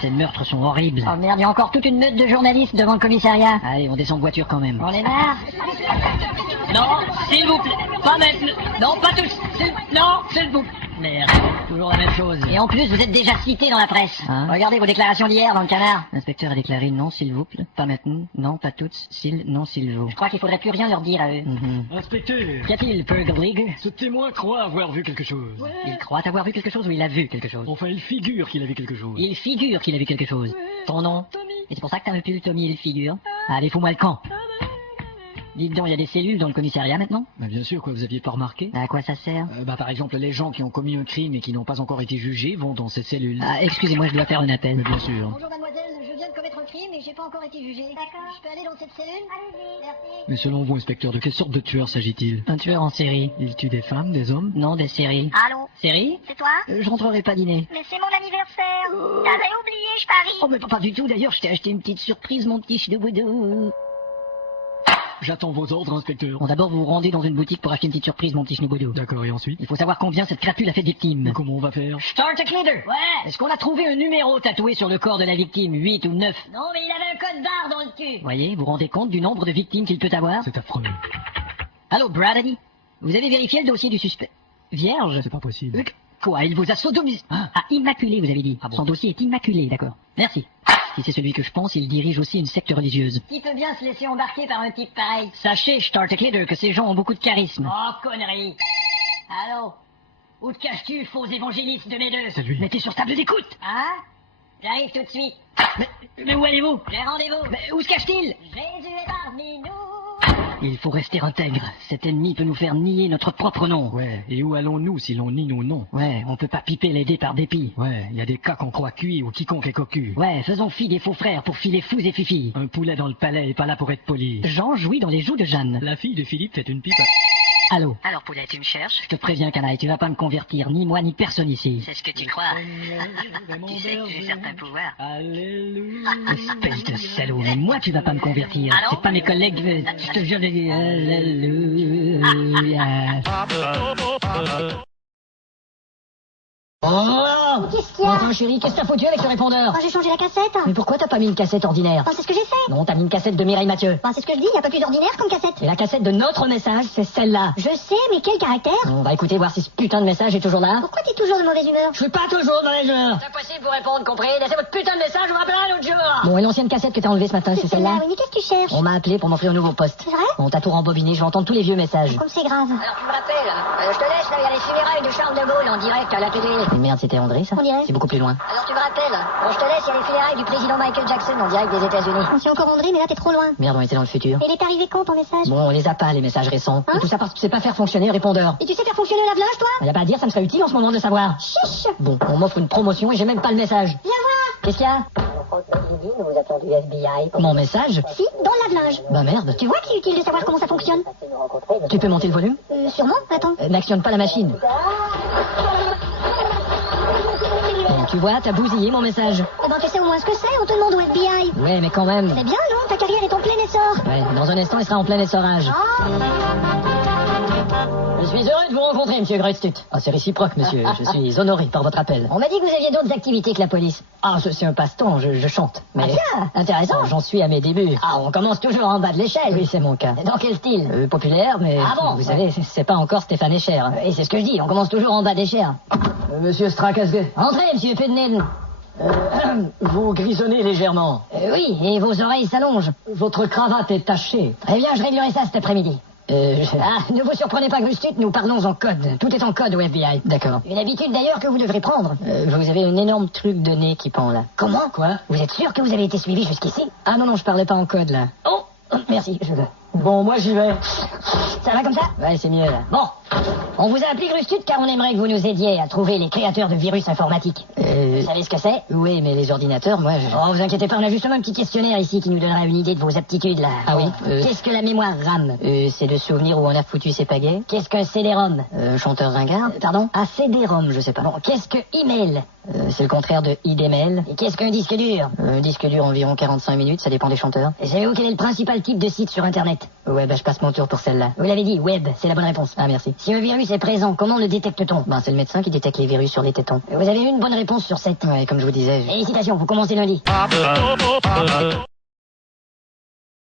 Ces meurtres sont horribles. Oh merde, il y a encore toute une meute de journalistes devant le commissariat. Allez, on descend de voiture quand même. On est marre. Non, s'il vous plaît, pas maintenant. Non, pas tous. Non, s'il vous plaît. Merde, toujours la même chose. Et en plus, vous êtes déjà cité dans la presse. Hein? Regardez vos déclarations d'hier dans le canard. L'inspecteur a déclaré non, s'il vous plaît. Pas maintenant. Non, pas toutes. Non, s'il vous. Je crois qu'il faudrait plus rien leur dire à eux. Inspecteur, Qu'y a-t-il, Purgleague? ce témoin croit avoir vu quelque chose. Il croit avoir vu quelque chose ou il a vu quelque chose? Enfin, il figure qu'il a vu quelque chose. Il figure qu'il a vu quelque chose. Ton nom? Tommy. Et c'est pour ça que t'as un pull Tommy, il figure. Allez, fous-moi le camp. Dites donc, il y a des cellules dans le commissariat maintenant? Bah, bien sûr, quoi, vous aviez pas remarqué? À quoi ça sert? Par exemple, les gens qui ont commis un crime et qui n'ont pas encore été jugés vont dans ces cellules. Ah, excusez-moi, je dois faire un appel. Mais bien sûr. Bonjour mademoiselle, je viens de commettre un crime et j'ai pas encore été jugé. D'accord. Je peux aller dans cette cellule? Allez-y. Merci. Mais selon vous, inspecteur, de quelle sorte de tueur s'agit-il? Un tueur en série. Il tue des femmes, des hommes? Non, des séries. Allô, Série? c'est toi? Je rentrerai pas dîner. Mais c'est mon anniversaire. T'avais oublié, je parie. Oh, mais pas du tout, d'ailleurs, je t'ai acheté une petite surprise, mon petit ch'doubidou. J'attends vos ordres, inspecteur. Bon, d'abord, vous vous rendez dans une boutique pour acheter une petite surprise, mon petit ch'doubidou. D'accord, et ensuite? Il faut savoir combien cette crapule a fait de victimes. Mais comment on va faire? Start Leader! Ouais! Est-ce qu'on a trouvé un numéro tatoué sur le corps de la victime, 8 ou 9? Non, mais il avait un code barre dans le cul. Voyez, vous vous rendez compte du nombre de victimes qu'il peut avoir? C'est affreux. Allô, Bradley? Vous avez vérifié le dossier du suspect? Vierge? C'est pas possible. Quoi, il vous a sodomisé? Ah, immaculé, vous avez dit. Ah bon? Son dossier est immaculé, d'accord. Merci. Si c'est celui que je pense, il dirige aussi une secte religieuse. Qui peut bien se laisser embarquer par un type pareil? Sachez, Start Leader, que ces gens ont beaucoup de charisme. Oh, connerie. Allô? Où te caches-tu, faux évangéliste de mes deux? C'est lui. Mettez sur table d'écoute. Hein? J'arrive tout de suite. Mais où allez-vous? J'ai rendez-vous. Mais où se cache-t-il? Jésus est parmi nous. Il faut rester intègre. Cet ennemi peut nous faire nier notre propre nom. Ouais, et où allons-nous si l'on nie nos noms? Ouais, on peut pas piper les dés par dépit. Ouais, il y a des cas qu'on croit cuits ou quiconque est cocu. Ouais, faisons fi des faux frères pour filer fous et fifis. Un poulet dans le palais est pas là pour être poli. Jean jouit dans les joues de Jeanne. La fille de Philippe fait une pipe à... Allô? Alors, poulet, tu me cherches? Je te préviens, canaille, tu vas pas me convertir, ni moi, ni personne ici. C'est ce que tu crois. Tu sais que j'ai certains pouvoirs. Alléluia. Espèce de salaud, mais moi tu vas pas me convertir. Ah non? C'est pas mes collègues, je te jure, alléluia. Oh! Qu'est-ce qu'il y a? Enfin, chérie, qu'est-ce que t'as foutu avec ce répondeur? Oh, j'ai changé la cassette. Mais pourquoi t'as pas mis une cassette ordinaire? Oh, c'est ce que j'ai fait. Non, t'as mis une cassette de Mireille Mathieu. Bah, c'est ce que je dis, y a pas plus ordinaire comme cassette. Et la cassette de notre message, c'est celle-là. Je sais, mais quel caractère? On va écouter voir si ce putain de message est toujours là. Pourquoi t'es toujours de mauvaise humeur? Je suis pas toujours dans les heures. C'est impossible de vous répondre, compris? Laissez votre putain de message, on rappellera l'autre jour. Bon, et l'ancienne cassette que t'as enlevée ce matin, c'est celle-là? Oui, mais qu'est-ce que tu cherches? On m'a appelé pour m'offrir un nouveau poste. C'est vrai? On t'a tout rembobiné, je vais entendre tous les vieux messages. Comme c'est grave. Alors, tu me rappelles, je te laisse, là, il y a les funérailles de Charles de Gaulle en direct à la télé. Mais merde, c'était André, ça? On dirait. C'est beaucoup plus loin. Alors, tu me rappelles, je te laisse, il y a les funérailles du président Michael Jackson en direct des États-Unis. On s'est encore André, mais là t'es trop loin. Merde, on était dans le futur. Et il est arrivé quand ton message? Bon, on les a pas, les messages récents. Hein? Et tout ça parce que tu sais pas faire fonctionner le répondeur. Et tu sais faire fonctionner le lave-linge, toi? Y a pas à dire, ça me serait utile en ce moment de le savoir. Chiche! Bon, on m'offre une promotion et j'ai même pas le message. Viens voir! Qu'est-ce qu'il y a? Nous vous attendons du FBI. Mon message? Si, dans le lave-linge. Bah merde. Tu vois qu'il est utile de savoir comment ça fonctionne? Tu peux monter le volume? Sûrement. Attends. N'actionne pas la machine. Bon, tu vois, t'as bousillé mon message. Eh ben, tu sais au moins ce que c'est, on te demande au FBI. Ouais, mais quand même. C'est bien, non? Ta carrière est en plein essor. Ouais, dans un instant, il sera en plein essorage. Ah! Je suis heureux de vous rencontrer, monsieur Grutstut. Ah, c'est réciproque, monsieur. Je suis honoré par votre appel. On m'a dit que vous aviez d'autres activités que la police. Ah, c'est un passe-temps, je chante. Mais tiens, intéressant. J'en suis à mes débuts. Ah, on commence toujours en bas de l'échelle. Oui, c'est mon cas. Dans quel style? Populaire, mais vous savez, c'est pas encore Stéphane Echer. Et c'est ce que je dis, on commence toujours en bas d'échelle. Monsieur Strakasge, Entrez, monsieur Pudnen. vous grisonnez légèrement. Oui, et vos oreilles s'allongent. Votre cravate est tachée. Très bien, je réglerai ça cet après-midi. Ne vous surprenez pas, Grutstut, nous parlons en code. Tout est en code au FBI. D'accord. Une habitude d'ailleurs que vous devrez prendre. Vous avez un énorme truc de nez qui pend là. Comment? Quoi? Vous êtes sûr que vous avez été suivi jusqu'ici? Ah non, je parlais pas en code là. Oh, merci, je veux. Bon, moi j'y vais. Ça va comme ça? Ouais, c'est mieux là. Bon, on vous a appelé Grutstut car on aimerait que vous nous aidiez à trouver les créateurs de virus informatiques. Vous savez ce que c'est? Oui, mais les ordinateurs, moi je... Oh, vous inquiétez pas, on a justement un petit questionnaire ici qui nous donnera une idée de vos aptitudes là. Ah oui? Qu'est-ce que la mémoire RAM? C'est le souvenir où on a foutu ses pagaies. Qu'est-ce qu'un CD-ROM? Chanteur ringard. Pardon? Ah, CD-ROM, je sais pas. Bon, qu'est-ce que email? C'est le contraire de IDML. Et qu'est-ce qu'un disque dur? Un disque dur environ 45 minutes, ça dépend des chanteurs. Et savez-vous quel est le principal type de site sur Internet? Ouais, bah je passe mon tour pour celle-là. Vous l'avez dit, web, c'est la bonne réponse. Ah, merci. Si le virus est présent, comment le détecte-t-on? Ben, c'est le médecin qui détecte les virus sur les tétons. Vous avez eu une bonne réponse sur 7. Ouais, comme je vous disais. Félicitations, vous commencez lundi.